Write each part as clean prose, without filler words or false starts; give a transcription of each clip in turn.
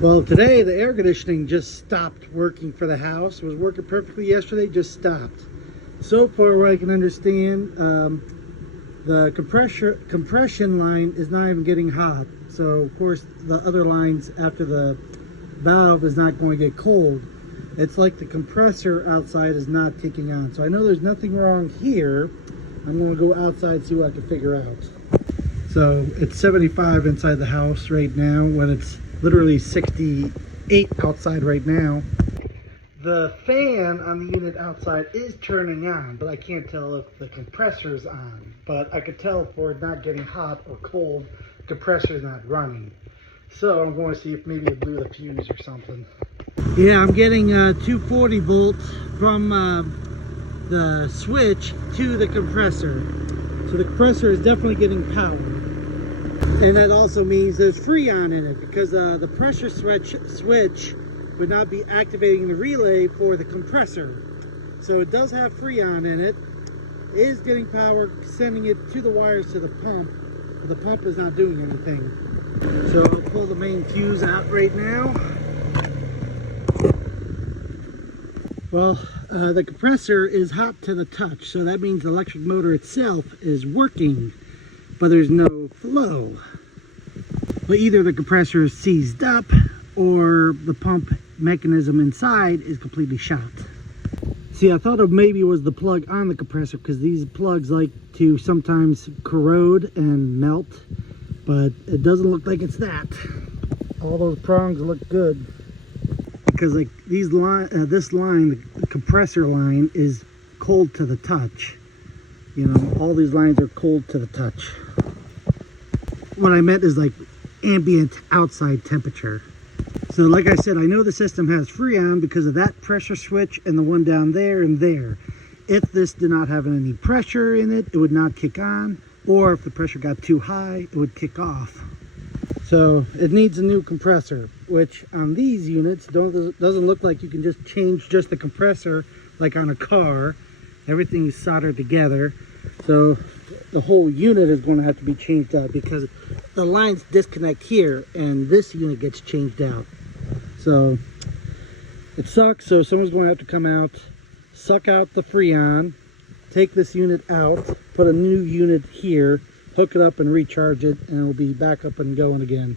Well, today the air conditioning just stopped working for the house. It was working perfectly yesterday, just stopped. So far, what I can understand, the compression line is not even getting hot. So, of course, the other lines after the valve is not going to get cold. It's like the compressor outside is not kicking on. So I know there's nothing wrong here. I'm going to go outside and see what I can figure out. So it's 75 inside the house right now when it's literally 68 outside right now. The fan on the unit outside is turning on, but I can't tell if the compressor is on. But I could tell for it not getting hot or cold, the compressor is not running. So I'm going to see if maybe it blew the fuse or something. Yeah, I'm getting 240 volts from the switch to the compressor. So the compressor is definitely getting power. And that also means there's Freon in it, because the pressure switch would not be activating the relay for the compressor. So it does have Freon in it. It is getting power, sending it to the wires to the pump, but the pump is not doing anything. So I'll pull the main fuse out right now. Well, the compressor is hot to the touch, so that means the electric motor itself is working, but there's no flow. But either the compressor is seized up or the pump mechanism inside is completely shot. See, I thought maybe it was the plug on the compressor, because these plugs like to sometimes corrode and melt, but it doesn't look like it's that. All those prongs look good, because like this line, the compressor line, is cold to the touch. You know, all these lines are cold to the touch. What I meant is like ambient outside temperature. So like I said, I know the system has Freon because of that pressure switch and the one down there and there. If this did not have any pressure in it, it would not kick on, or if the pressure got too high, it would kick off. So it needs a new compressor, which on these units doesn't look like you can just change just the compressor like on a car. Everything is soldered together. So the whole unit is going to have to be changed out, because the lines disconnect here and this unit gets changed out. So it sucks. So someone's going to have to come out, suck out the Freon, take this unit out, put a new unit here, hook it up and recharge it, and it'll be back up and going again.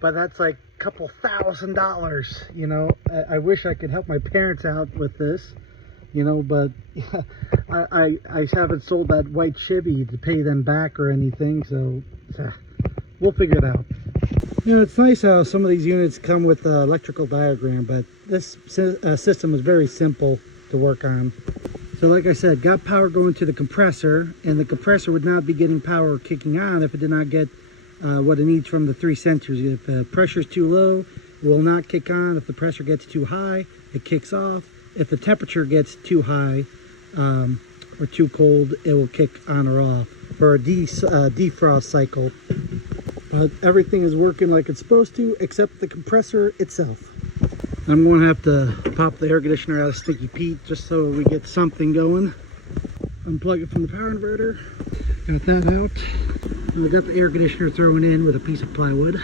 But that's like a couple $1,000, you know. I wish I could help my parents out with this, you know, but I haven't sold that white Chevy to pay them back or anything, so we'll figure it out. You know, it's nice how some of these units come with an electrical diagram, but this system is very simple to work on. So like I said, got power going to the compressor, and the compressor would not be getting power kicking on if it did not get what it needs from the 3 sensors. If the pressure is too low, it will not kick on. If the pressure gets too high, it kicks off. If the temperature gets too high or too cold, it will kick on or off for a defrost cycle. But everything is working like it's supposed to, except the compressor itself. I'm going to have to pop the air conditioner out of Stinky Pete just so we get something going. Unplug it from the power inverter. Got that out. I got the air conditioner thrown in with a piece of plywood.